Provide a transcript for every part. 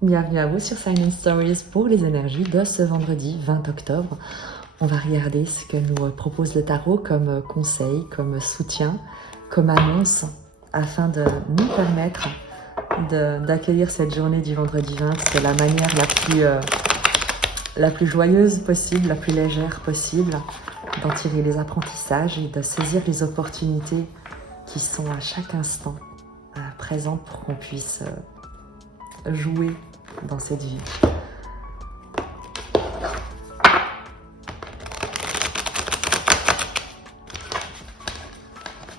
Bienvenue à vous sur Silent Stories pour les énergies de ce vendredi 20 octobre. On va regarder ce que nous propose le tarot comme conseil, comme soutien, comme annonce, afin de nous permettre d'accueillir cette journée du vendredi 20 de la manière la plus joyeuse possible, la plus légère possible, d'en tirer les apprentissages et de saisir les opportunités qui sont à chaque instant présentes pour qu'on puisse jouer dans cette vie.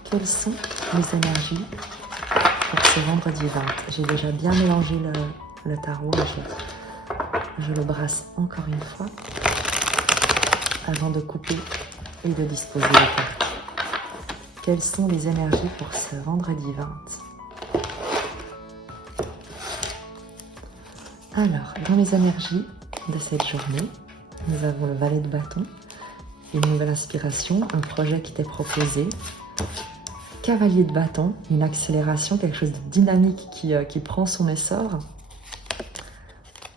Quelles sont les énergies pour ce vendredi 20? J'ai déjà bien mélangé le tarot, je le brasse encore une fois avant de couper et de disposer les cartes. Quelles sont les énergies pour ce vendredi 20? Alors, dans les énergies de cette journée, nous avons le valet de bâton, une nouvelle inspiration, un projet qui t'est proposé, cavalier de bâton, une accélération, quelque chose de dynamique qui prend son essor,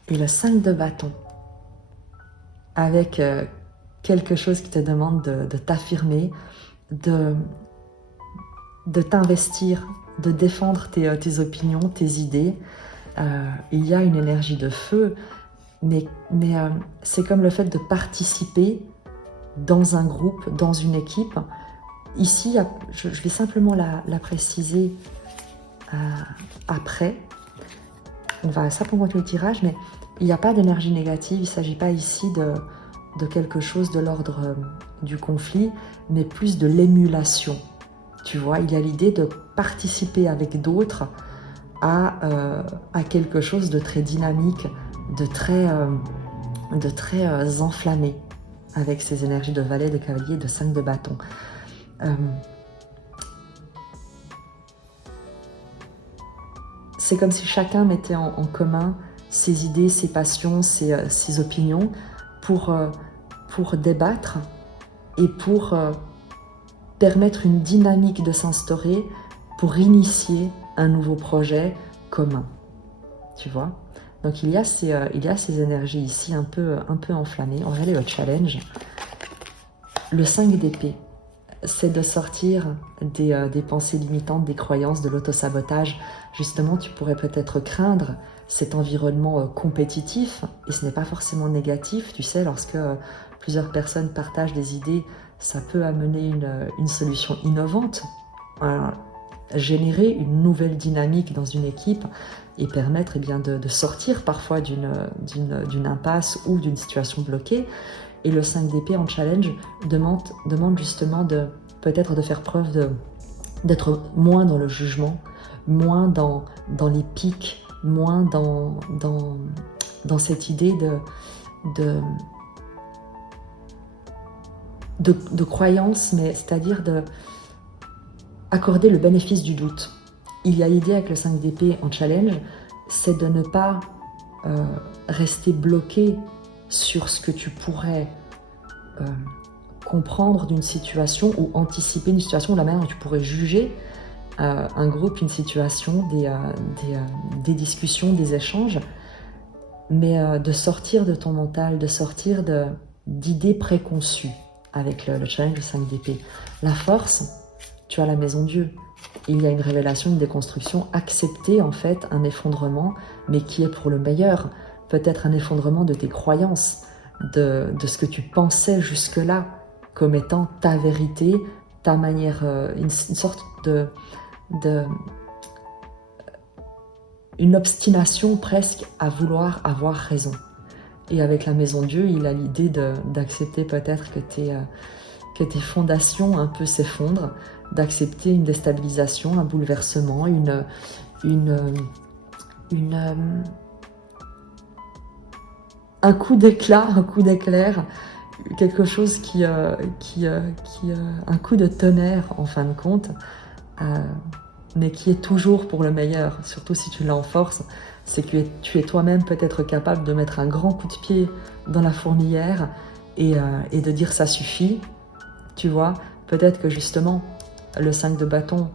et le 5 de bâton, avec quelque chose qui te demande de t'affirmer, de t'investir, de défendre tes opinions, tes idées. Il y a une énergie de feu, mais c'est comme le fait de participer dans un groupe, dans une équipe. Ici, je vais simplement la préciser après. On va simplement continuer le tirage, mais il n'y a pas d'énergie négative. Il ne s'agit pas ici de quelque chose de l'ordre du conflit, mais plus de l'émulation. Tu vois, il y a l'idée de participer avec d'autres à quelque chose de très dynamique, de très enflammé, avec ces énergies de valet, de cavalier, de 5 de bâton. C'est comme si chacun mettait en commun ses idées, ses passions, ses opinions pour débattre et pour permettre une dynamique de s'instaurer, pour initier un nouveau projet commun, tu vois. Donc il y a ces énergies ici un peu enflammées. On va aller au challenge. Le 5 d'épée, c'est de sortir des pensées limitantes, des croyances, de l'autosabotage. Justement, tu pourrais peut-être craindre cet environnement compétitif, et ce n'est pas forcément négatif. Tu sais, lorsque plusieurs personnes partagent des idées, ça peut amener une solution innovante, générer une nouvelle dynamique dans une équipe et permettre de sortir parfois d'une impasse ou d'une situation bloquée. Et le 5 d'épée en challenge demande justement peut-être de faire preuve d'être moins dans le jugement, moins dans les pics, moins dans cette idée de croyance, mais c'est-à-dire accorder le bénéfice du doute. Il y a l'idée avec le 5 d'épée en challenge, c'est de ne pas rester bloqué sur ce que tu pourrais comprendre d'une situation ou anticiper une situation, la manière dont tu pourrais juger un groupe, une situation, des discussions, des échanges, mais de sortir de ton mental, de sortir d'idées préconçues avec le challenge du 5 d'épée. La force, tu as la maison Dieu. Il y a une révélation, une déconstruction, accepter en fait un effondrement, mais qui est pour le meilleur. Peut-être un effondrement de tes croyances, de ce que tu pensais jusque-là comme étant ta vérité, ta manière, une sorte une obstination presque à vouloir avoir raison. Et avec la maison Dieu, il a l'idée d'accepter peut-être que tes fondations un peu s'effondrent, d'accepter une déstabilisation, un bouleversement, un coup d'éclat, un coup d'éclair, quelque chose un coup de tonnerre en fin de compte, mais qui est toujours pour le meilleur, surtout si tu l'as en force. C'est que tu es toi-même peut-être capable de mettre un grand coup de pied dans la fourmilière et de dire ça suffit, tu vois. Peut-être que justement, le 5 de bâton,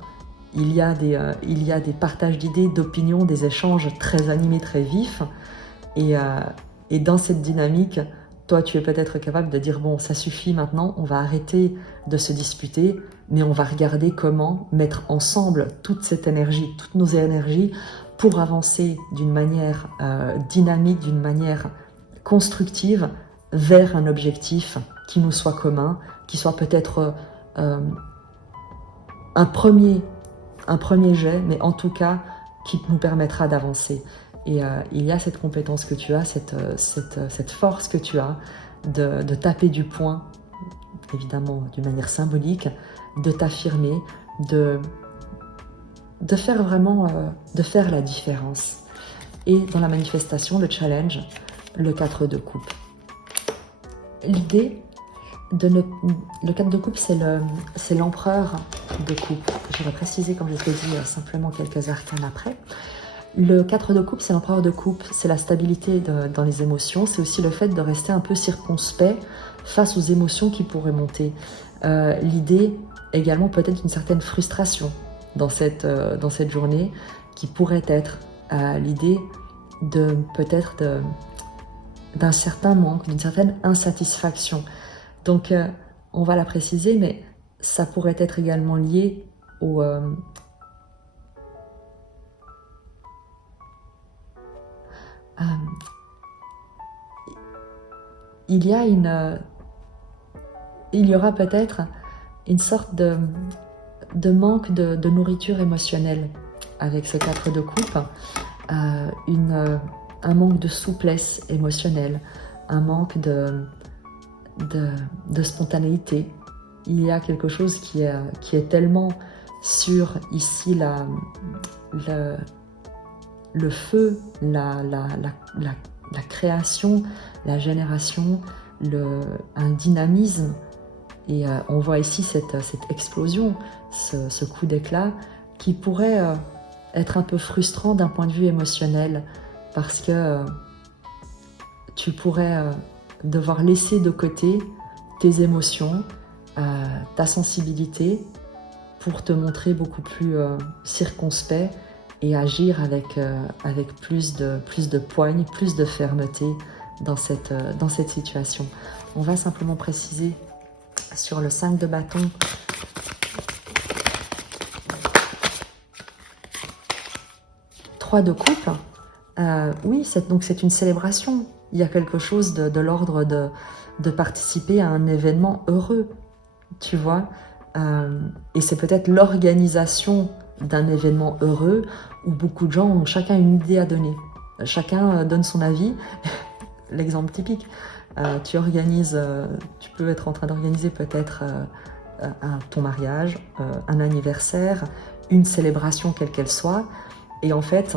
il y a des partages d'idées, d'opinions, des échanges très animés, très vifs. Et dans cette dynamique, toi, tu es peut-être capable de dire, bon, ça suffit maintenant, on va arrêter de se disputer, mais on va regarder comment mettre ensemble toute cette énergie, toutes nos énergies, pour avancer d'une manière dynamique, d'une manière constructive, vers un objectif qui nous soit commun, qui soit peut-être un premier jet, mais en tout cas, qui nous permettra d'avancer. Et il y a cette compétence que tu as, cette force que tu as de taper du poing, évidemment d'une manière symbolique, de t'affirmer, de faire vraiment, de faire la différence. Et dans la manifestation, le challenge, le 4 de coupe. L'idée le 4 de coupe, c'est l'empereur de coupe. Je vais préciser, comme je te dis, simplement quelques arcanes après. Le 4 de coupe, c'est l'empereur de coupe, c'est la stabilité dans les émotions, c'est aussi le fait de rester un peu circonspect face aux émotions qui pourraient monter. L'idée, également, peut-être une certaine frustration dans cette journée, qui pourrait être l'idée peut-être d'un certain manque, d'une certaine insatisfaction. Donc, on va la préciser, mais ça pourrait être également lié au... il y aura peut-être une sorte de manque de nourriture émotionnelle avec ce 4 de coupe, un manque de souplesse émotionnelle, un manque de spontanéité. Il y a quelque chose qui est tellement sur ici le feu, la création, la génération, un dynamisme. Et on voit ici cette explosion, ce coup d'éclat qui pourrait être un peu frustrant d'un point de vue émotionnel, parce que tu pourrais devoir laisser de côté tes émotions, ta sensibilité, pour te montrer beaucoup plus circonspect et agir avec plus de poigne, plus de fermeté dans cette situation. On va simplement préciser sur le 5 de bâton. Trois de coupe, oui, c'est une célébration. Il y a quelque chose de l'ordre de participer à un événement heureux, tu vois. Et c'est peut-être l'organisation d'un événement heureux où beaucoup de gens ont chacun une idée à donner. Chacun donne son avis. L'exemple typique, tu peux être en train d'organiser peut-être ton mariage, un anniversaire, une célébration quelle qu'elle soit. Et en fait,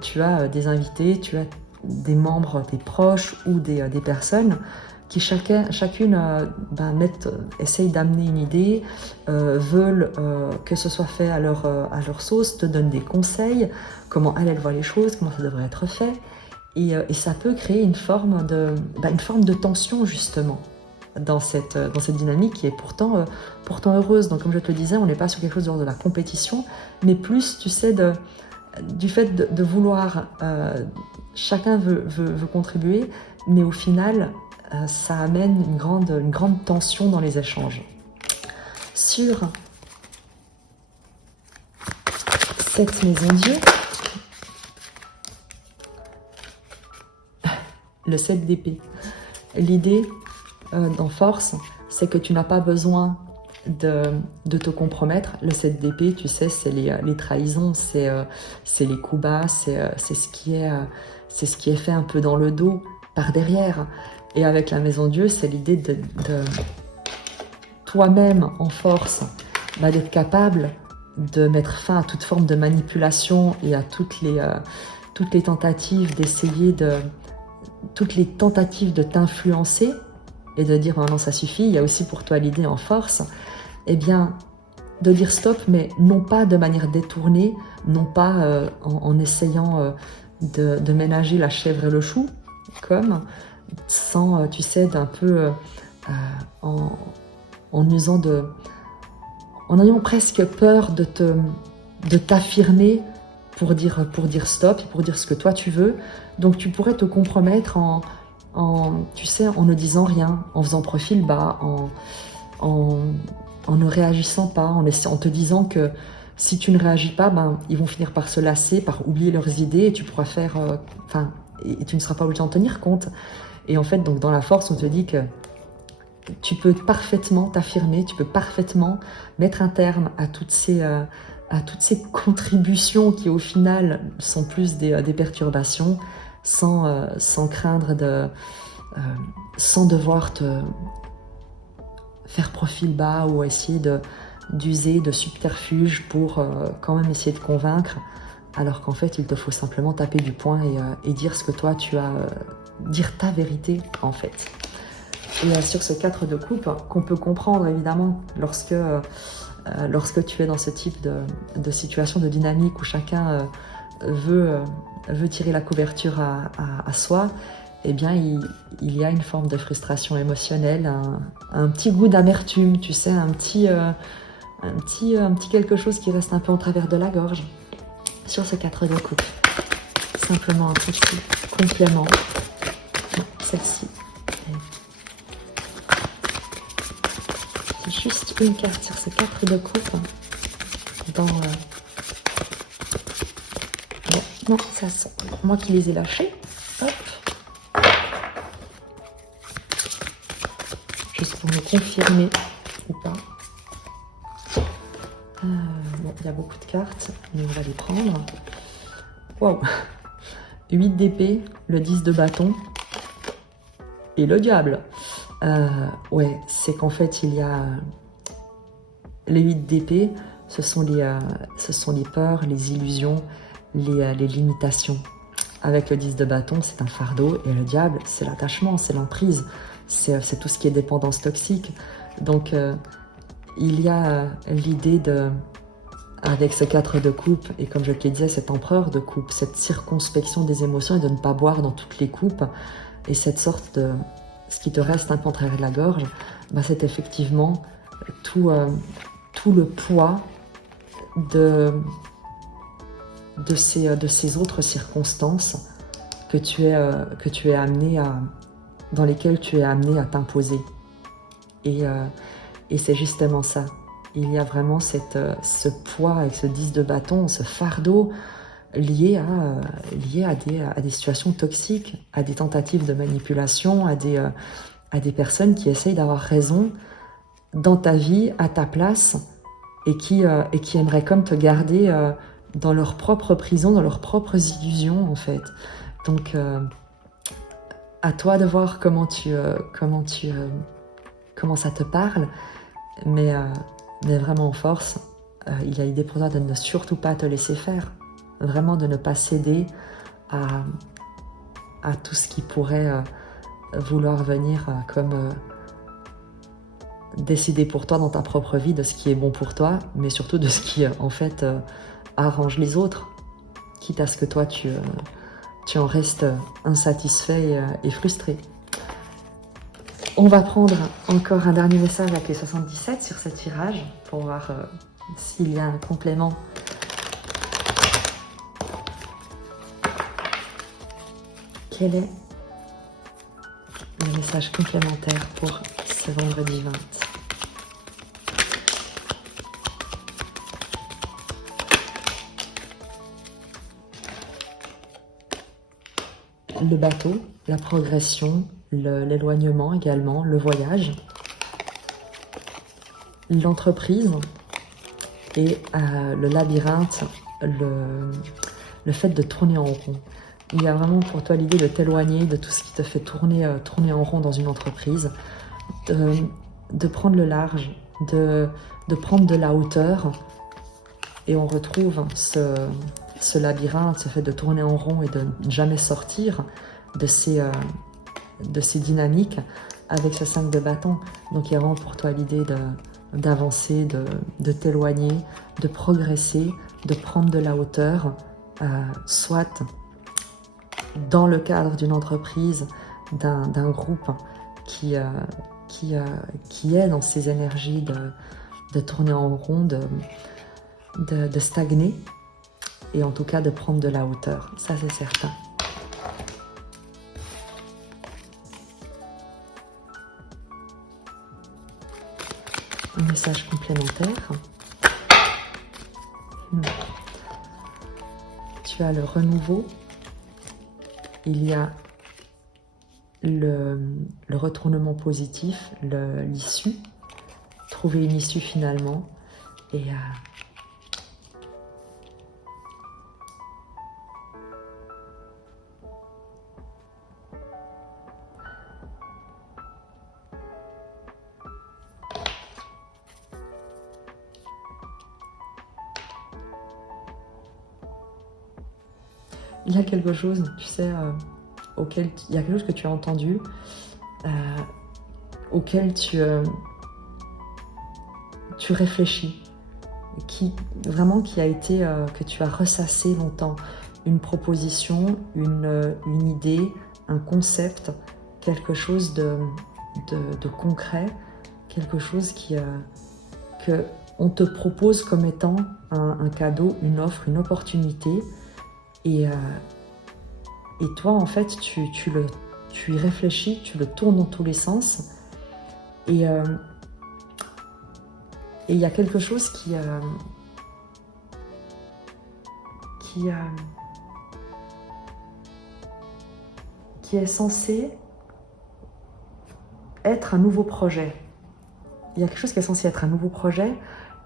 tu as des invités, tu as des membres, des proches ou des personnes qui chacune essayent d'amener une idée, veulent que ce soit fait à leur sauce, te donnent des conseils, comment elle voit les choses, comment ça devrait être fait. Et ça peut créer une forme de tension, justement, dans cette dynamique qui est pourtant heureuse. Donc, comme je te le disais, on n'est pas sur quelque chose de la compétition, mais plus, tu sais, du fait de vouloir... chacun veut contribuer, mais au final, ça amène une grande tension dans les échanges. Sur cette maison Dieu, le 7 d'épée. L'idée dans Force, c'est que tu n'as pas besoin de te compromettre. Le 7 d'épée, tu sais, c'est les trahisons, c'est les coups bas, c'est ce qui est fait un peu dans le dos, par derrière. Et avec la maison Dieu, c'est l'idée de toi-même en Force, d'être capable de mettre fin à toute forme de manipulation et à toutes les tentatives de t'influencer et de dire non, ça suffit. Il y a aussi pour toi l'idée en Force, eh bien, de dire stop, mais non pas de manière détournée, non pas en essayant de ménager la chèvre et le chou, sans, tu sais, d'un peu en ayant presque peur de de t'affirmer pour dire stop, pour dire ce que toi tu veux. Donc tu pourrais te compromettre tu sais, en ne disant rien, en faisant profil bas, en ne réagissant pas, en te disant que si tu ne réagis pas, ben, ils vont finir par se lasser, par oublier leurs idées, et tu pourras faire... et tu ne seras pas obligé d'en tenir compte. Et en fait, donc dans la force, on te dit que tu peux parfaitement t'affirmer, tu peux parfaitement mettre un terme à toutes ces contributions qui au final sont plus des perturbations, sans craindre sans devoir te faire profil bas ou essayer d'user de subterfuges pour quand même essayer de convaincre, alors qu'en fait il te faut simplement taper du poing et dire ce que toi tu as, dire ta vérité en fait. Et sur ce 4 de coupe, qu'on peut comprendre évidemment lorsque tu es dans ce type de situation, de dynamique où chacun veut tirer la couverture à soi, eh bien il y a une forme de frustration émotionnelle, un petit goût d'amertume, tu sais, un petit quelque chose qui reste un peu en travers de la gorge sur ce 4 de coupe. Simplement un petit complément. Non, celle-ci. C'est juste une carte sur ce 4 de coupe. Bon, non, c'est moi qui les ai lâchés. Hop. Juste pour me confirmer ou pas. Bon, il y a beaucoup de cartes, mais on va les prendre. Waouh! 8 d'épée, le 10 de bâton et le diable. Ouais, c'est qu'en fait, il y a les 8 d'épée, ce sont les peurs, les illusions, les limitations. Avec le 10 de bâton, c'est un fardeau, et le diable, c'est l'attachement, c'est l'emprise, c'est tout ce qui est dépendance toxique. Donc, il y a l'idée avec ce 4 de coupe, et comme je le disais, cet empereur de coupe, cette circonspection des émotions et de ne pas boire dans toutes les coupes, et cette sorte de... ce qui te reste un peu en travers de la gorge, bah c'est effectivement tout le poids de ces autres circonstances que tu es amené dans lesquelles tu es amené à t'imposer. Et c'est justement ça. Il y a vraiment ce poids avec ce 10 de bâton, ce fardeau lié à des situations toxiques, à des tentatives de manipulation, à des personnes qui essayent d'avoir raison dans ta vie, à ta place, et qui aimeraient comme te garder dans leur propre prison, dans leurs propres illusions en fait. Donc à toi de voir comment ça te parle, mais vraiment en force, il y a l'idée pour toi de ne surtout pas te laisser faire, vraiment de ne pas céder à tout ce qui pourrait vouloir venir comme décider pour toi dans ta propre vie de ce qui est bon pour toi, mais surtout de ce qui en fait arrange les autres, quitte à ce que toi tu en restes insatisfait et frustré. On va prendre encore un dernier message avec les 77 sur ce tirage pour voir s'il y a un complément. Quel est le message complémentaire pour ce vendredi 20? Le bateau, la progression, l'éloignement également, le voyage, l'entreprise et le labyrinthe, le fait de tourner en rond. Il y a vraiment pour toi l'idée de t'éloigner de tout ce qui te fait tourner en rond dans une entreprise, de prendre le large, de prendre de la hauteur, et on retrouve ce labyrinthe, ce fait de tourner en rond et de ne jamais sortir de ces dynamiques avec ce 5 de bâton. Donc il y a vraiment pour toi l'idée d'avancer, de t'éloigner, de progresser, de prendre de la hauteur, soit dans le cadre d'une entreprise, d'un groupe qui est dans ces énergies de tourner en rond, de stagner et en tout cas de prendre de la hauteur, ça c'est certain. Un message complémentaire. Tu as le renouveau, il y a le retournement positif, l'issue, trouver une issue finalement. Et il y a quelque chose, tu sais, il y a quelque chose que tu as entendu, auquel tu réfléchis, qui a été, que tu as ressassé longtemps. Une proposition, une idée, un concept, quelque chose de concret, quelque chose que on te propose comme étant un cadeau, une offre, une opportunité. Et toi, en fait, tu y réfléchis, tu le tournes dans tous les sens. Et il y a quelque chose qui est censé être un nouveau projet. Il y a quelque chose qui est censé être un nouveau projet,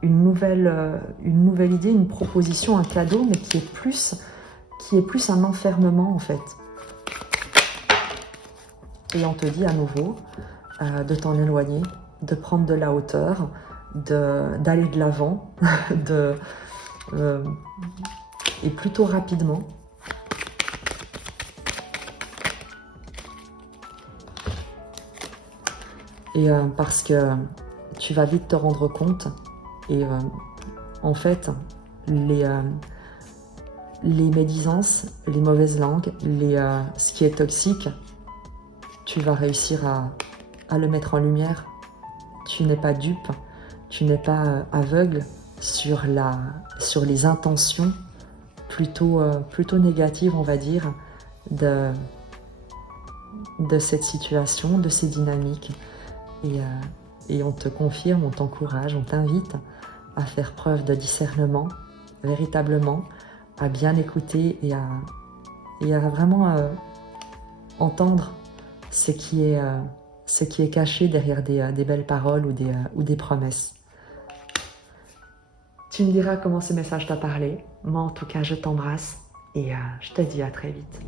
une nouvelle idée, une proposition, un cadeau, mais qui est plus un enfermement en fait. Et on te dit à nouveau de t'en éloigner, de prendre de la hauteur, d'aller de l'avant, et plutôt rapidement. Et parce que tu vas vite te rendre compte, et en fait, les médisances, les mauvaises langues, ce qui est toxique, tu vas réussir à le mettre en lumière. Tu n'es pas dupe, tu n'es pas aveugle sur les intentions plutôt négatives, on va dire, de cette situation, de ces dynamiques. Et on te confirme, on t'encourage, on t'invite à faire preuve de discernement, véritablement, à bien écouter et à vraiment entendre ce qui est caché derrière des belles paroles ou des promesses. Tu me diras comment ce message t'a parlé. Moi, en tout cas, je t'embrasse et je te dis à très vite.